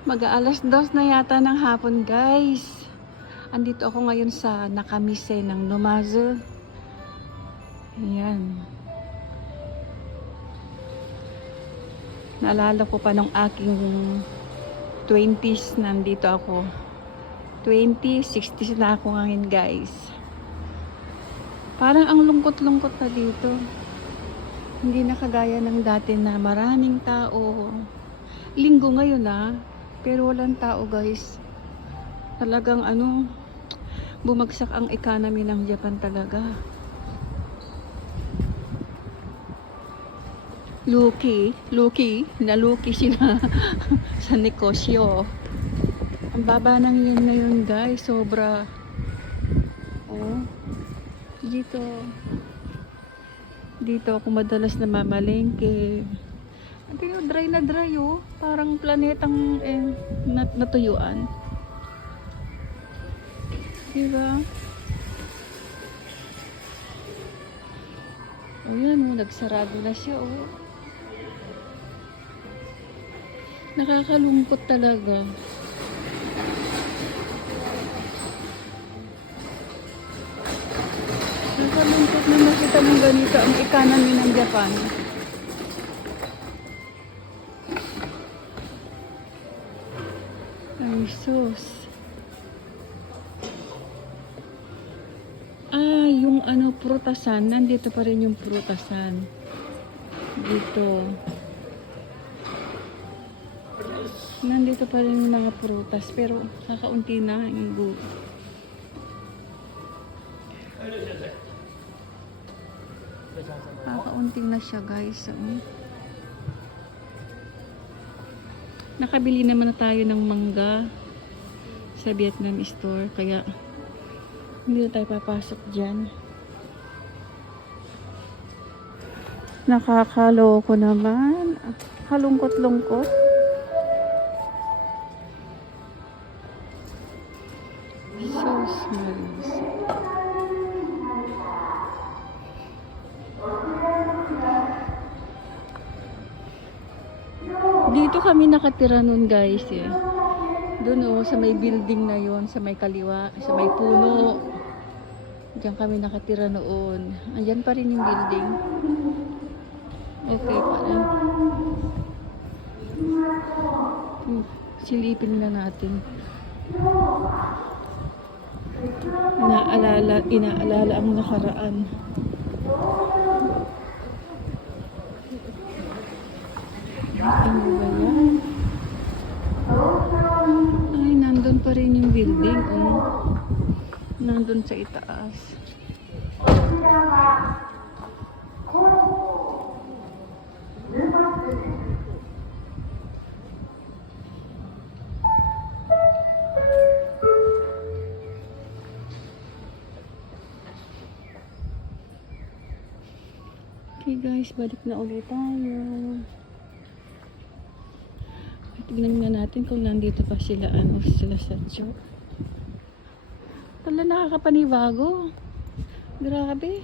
Mag-aalas 2 na yata ng hapon, guys. Andito ako ngayon sa Nakamise ng Numazu. Ayan. Naalala ko pa nung aking 20s, nandito ako. 20, 60s na ako ngayon, guys. Parang ang lungkot-lungkot na dito. Hindi na kagaya ng dati na maraming tao. Linggo ngayon pero walang tao, guys. Talagang bumagsak ang economy ng Japan talaga. Lucky sila sa negosyo. Ang baba ng yen ngayon, guys, sobra. Oh, dito ako madalas na mamalengke. Dry na dry, parang planetang natuyuan. Diba? Ayan, nagsarado na siya, Nakakalungkot talaga. Nakakalungkot na makita mong ganito ang economy ng Japan. Ay, sus. Yung prutasan, nandito pa rin yung prutasan. Dito. Nandito pa rin yung mga prutas, pero kakaunti na yung kakaunti na siya, guys. Nakabili naman na tayo ng mangga sa Vietnam store, kaya hindi na tayo papasok dyan. Nakakaloko naman. Kalungkot-lungkot. So smells. Dito kami nakatira nun, guys, Doon sa may building na yon, sa may kaliwa, sa may puno. Diyan kami nakatira noon. Andyan pa rin yung building. Okay pa rin. Silipin na natin. Inaalala ang nakaraan. Ano ba yan? Ay, nandun pa rin yung building, Nandun sa itaas. Okay, guys, balik na ulit tayo. Tignan nga natin kung nandito pa sila, sila sa shop. Tala, nakakapanibago. Grabe.